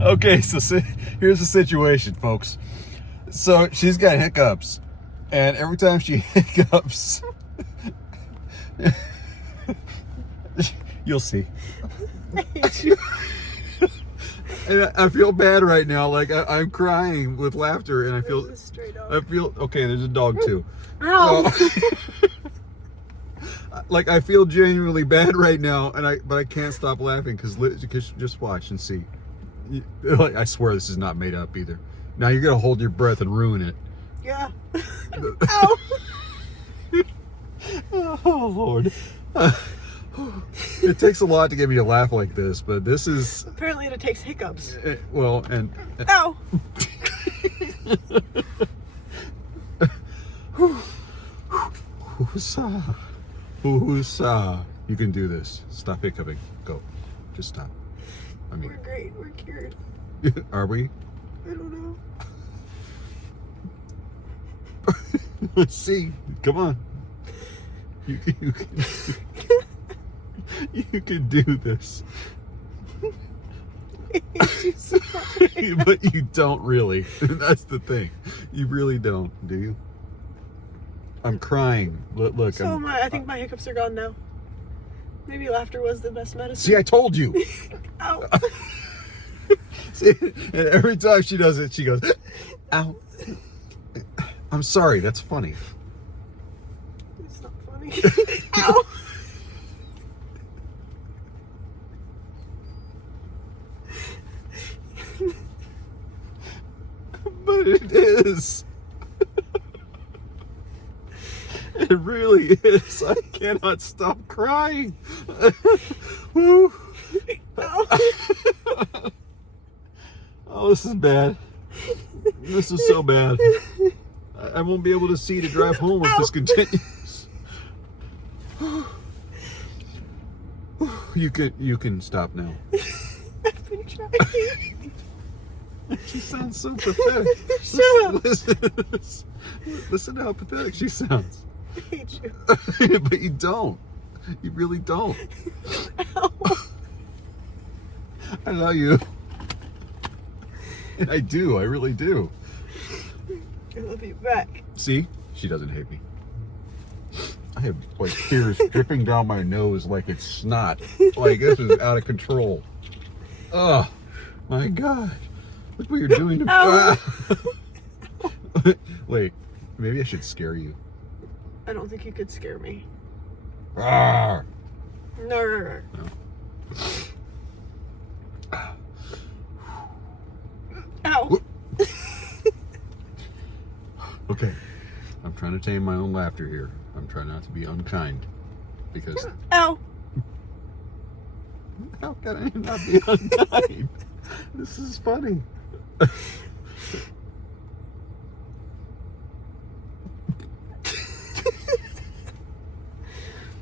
Okay, so here's the situation, folks. So she's got hiccups, and every time she hiccups, you'll see. And I feel bad right now. Like I'm crying with laughter, and I feel. Okay. There's a dog too. Ow! Like I feel genuinely bad right now, but I can't stop laughing because just watch and see. Like I swear this is not made up either. Now you're gonna hold your breath and ruin it. Yeah. Ow! Oh Lord. It takes a lot to get me to laugh like this, but this is Apparently it takes hiccups. well and. Ow! Whoosah. You can do this. Stop hiccuping. Go. Just stop. I mean, We're great. We're cured. are we? I don't know. Let's see. Come on. You can do this. But you don't really. That's the thing. You really don't, do you? I'm crying. Look. So am I. I think my hiccups are gone now. Maybe laughter was the best medicine. See, I told you. Ow. See, and every time she does it, she goes, ow. I'm sorry, that's funny. It's not funny. Ow. But it is. It really is. I cannot stop crying. Woo. Oh, this is bad. This is so bad. I won't be able to see to drive home if this continues. You can stop now. I've been trying. She sounds so pathetic. Shut up. Listen to how pathetic she sounds. I hate you. But you don't. You really don't. Ow. I love you. And I do. I really do. I love you back. See? She doesn't hate me. I have like tears dripping down my nose like it's snot. Like this is out of control. Oh my God. Look what you're doing to me. Wait, maybe I should scare you. I don't think you could scare me. Rawr. No. Ow. Okay. I'm trying to tame my own laughter here. I'm trying not to be unkind. Because Ow. how can I not be unkind? This is funny.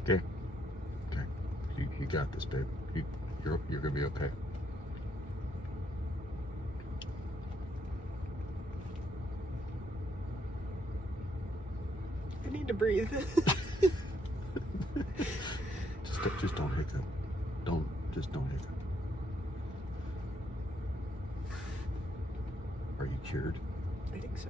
Okay. You got this, babe. You're gonna be okay. I need to breathe. Just don't hiccup. Just don't hiccup. Are you cured? I think so.